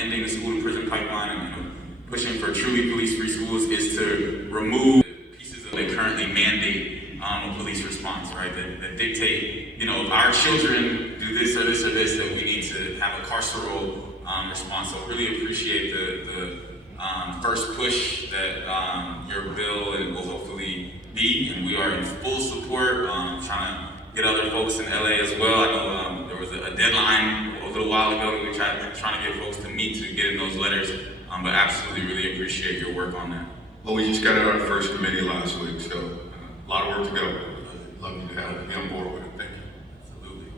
ending the school to prison pipeline and pushing for truly police-free schools is to remove pieces that they currently mandate a police response, right? That dictate, if our children do this or this or this, that we need to have a carceral response. So really appreciate the first push that your bill will hopefully be, and we are in full support, trying to get other folks in LA as well. I know there was a deadline a little while ago that we trying to get folks to meet to get in those letters, but absolutely really appreciate your work on that. Well, we just got out our first committee last week, so a lot of work to go. Love you to have me on board with it. Thank you. Absolutely.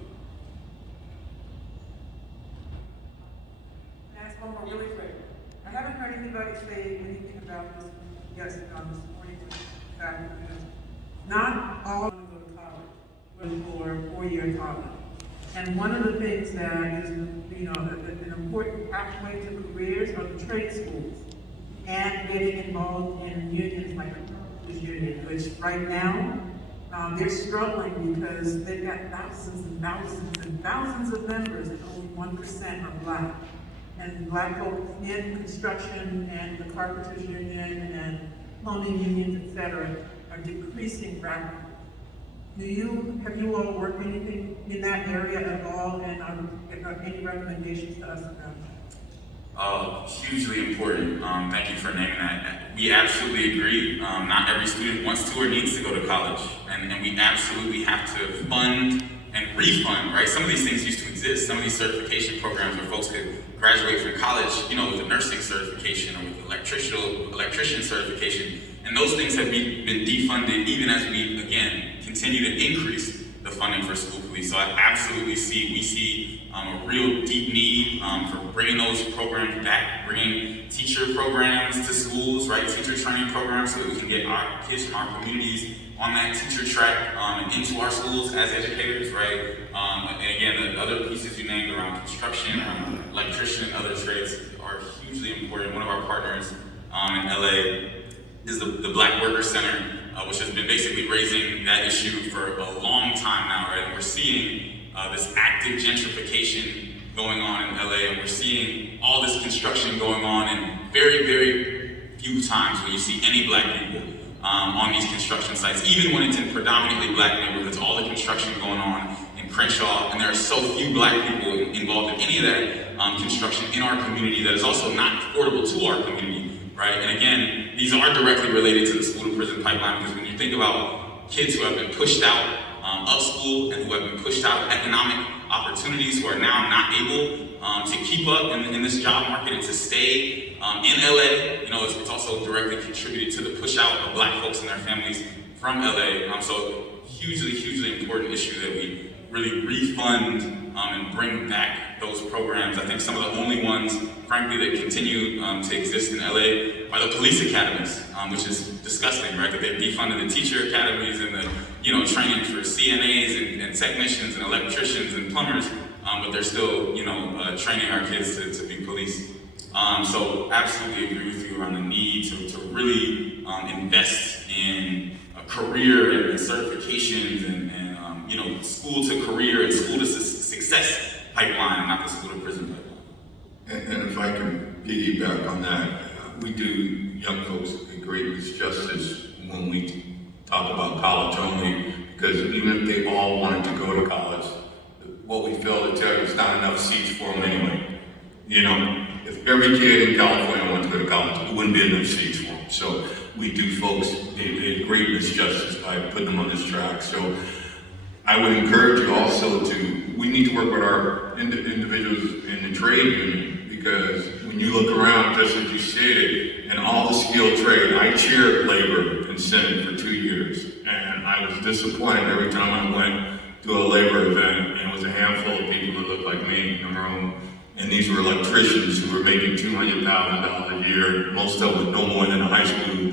Can I ask one more really quick? I haven't heard anybody say anything about this, this morning with the fact that not all want to go to college, but for 4-year college. And one of the things that is, an important pathway to careers are the trade schools and getting involved in unions like the union, which right now, they're struggling because they've got thousands and thousands and thousands of members and only 1% are black. And black folks in construction and the carpenters union and plumbing unions, et cetera, are decreasing rapidly. Have you all worked anything in that area at all, and are any recommendations to us about that? Hugely important. Thank you for naming that. We absolutely agree. Not every student wants to or needs to go to college, and we absolutely have to fund and refund, right? Some of these things used to exist. Some of these certification programs where folks could graduate from college, with a nursing certification or with electrician certification, and those things have been defunded even as we, again, continue to increase the funding for school police. So I absolutely we see a real deep need for bringing those programs back, bringing teacher programs to schools, right? Teacher training programs so that we can get our kids from our communities on that teacher track and into our schools as educators, right? And again, the other pieces you named around construction, electrician, and other trades are hugely important. One of our partners in LA is the Black Worker Center, which has been basically raising that issue for a long time now, right? And we're seeing this active gentrification going on in LA, and we're seeing all this construction going on, and very, very few times when you see any black people on these construction sites, even when it's in predominantly black neighborhoods, all the construction going on in Crenshaw, and there are so few black people involved in any of that construction in our community that is also not affordable to our community, right? And again, these are directly related to the school to prison pipeline, because when you think about kids who have been pushed out of school and who have been pushed out of economic opportunities, who are now not able to keep up in this job market and to stay in LA, it's also directly contributed to the push out of black folks and their families from LA. So hugely important issue that we really refund and bring back those programs. I think some of the only ones, frankly, that continue to exist in LA are the police academies, which is disgusting, right? That they've defunded the teacher academies and the training for CNAs and technicians and electricians and plumbers, but they're still training our kids to be police. So absolutely agree with you around the need to really invest in a career and certifications and school to career and school to success pipeline, not the school to prison pipeline. And if I can piggyback on that, we do young folks a great disjustice when we talk about college only, because even if they all wanted to go to college, what we fail to tell you is not enough seats for them anyway. If every kid in California wanted to go to college, it wouldn't be enough seats for them. So we do folks a great disjustice by putting them on this track. So I would encourage you also we need to work with our individuals in the trade union, because when you look around, just as you stated, in all the skilled trade, I chaired labor in Senate for 2 years, and I was disappointed every time I went to a labor event, and it was a handful of people that looked like me in the room, and these were electricians who were making $200,000 a year, most of them with no more than a high school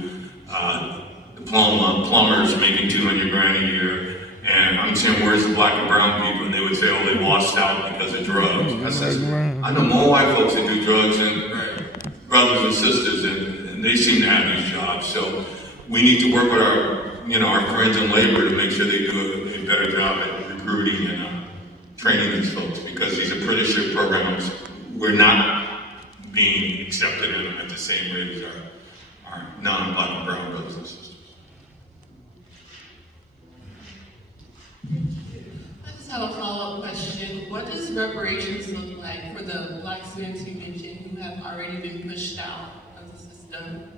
diploma, plumbers making $200,000 a year. And I'm saying, where's the black and brown people? And they would say, oh, they lost out because of drugs. I said, I know more white folks that do drugs and brothers and sisters, and they seem to have these jobs. So we need to work with our friends in labor to make sure they do a better job at recruiting and training these folks, because these apprenticeship programs, we're not being accepted at the same rate as our non-black and brown brothers and sisters. I just have a follow-up question. What does reparations look like for the Black students you mentioned who have already been pushed out of the system?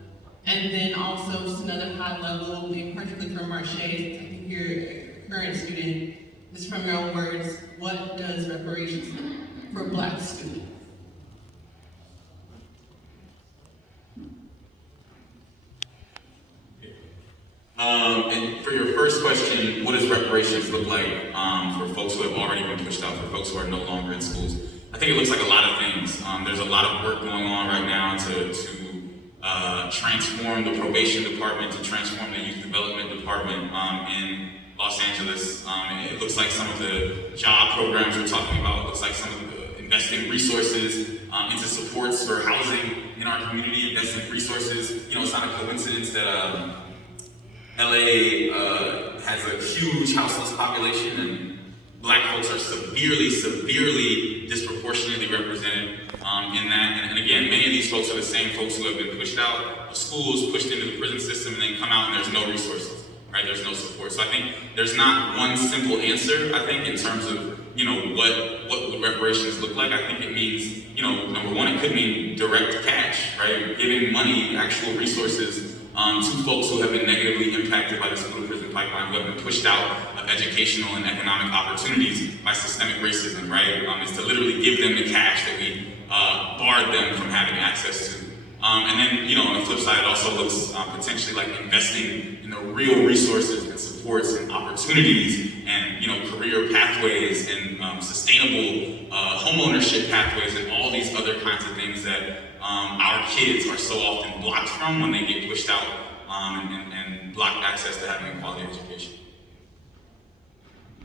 And then also just another high level, being particularly from Marche, I think you're a current student, just from your own words, what does reparations look like for Black students? And for your first question, what does reparations look like for folks who have already been pushed out, for folks who are no longer in schools? I think it looks like a lot of things. There's a lot of work going on right now to transform the probation department, to transform the youth development department in Los Angeles. It looks like some of the job programs we're talking about, it looks like some of the investing resources into supports for housing in our community, investing resources. You know, it's not a coincidence that LA has a huge houseless population, and Black folks are severely disproportionately represented in that. And again, many of these folks are the same folks who have been pushed out of schools, pushed into the prison system, and then come out and there's no resources, right? There's no support. So I think there's not one simple answer, I think, in terms of, you know, what would reparations look like. I think it means, you know, number one, it could mean direct cash, right? Giving money, actual resources to folks who have been negatively impacted by the school to prison pipeline, who have been pushed out of educational and economic opportunities by systemic racism, right? Is to literally give them the cash that we barred them from having access to. And then, you know, on the flip side, it also looks potentially like investing in the real resources and supports and opportunities and, you know, career pathways and sustainable homeownership pathways and all these other kinds of things that our kids are so often blocked from when they get pushed out and blocked access to having a quality education.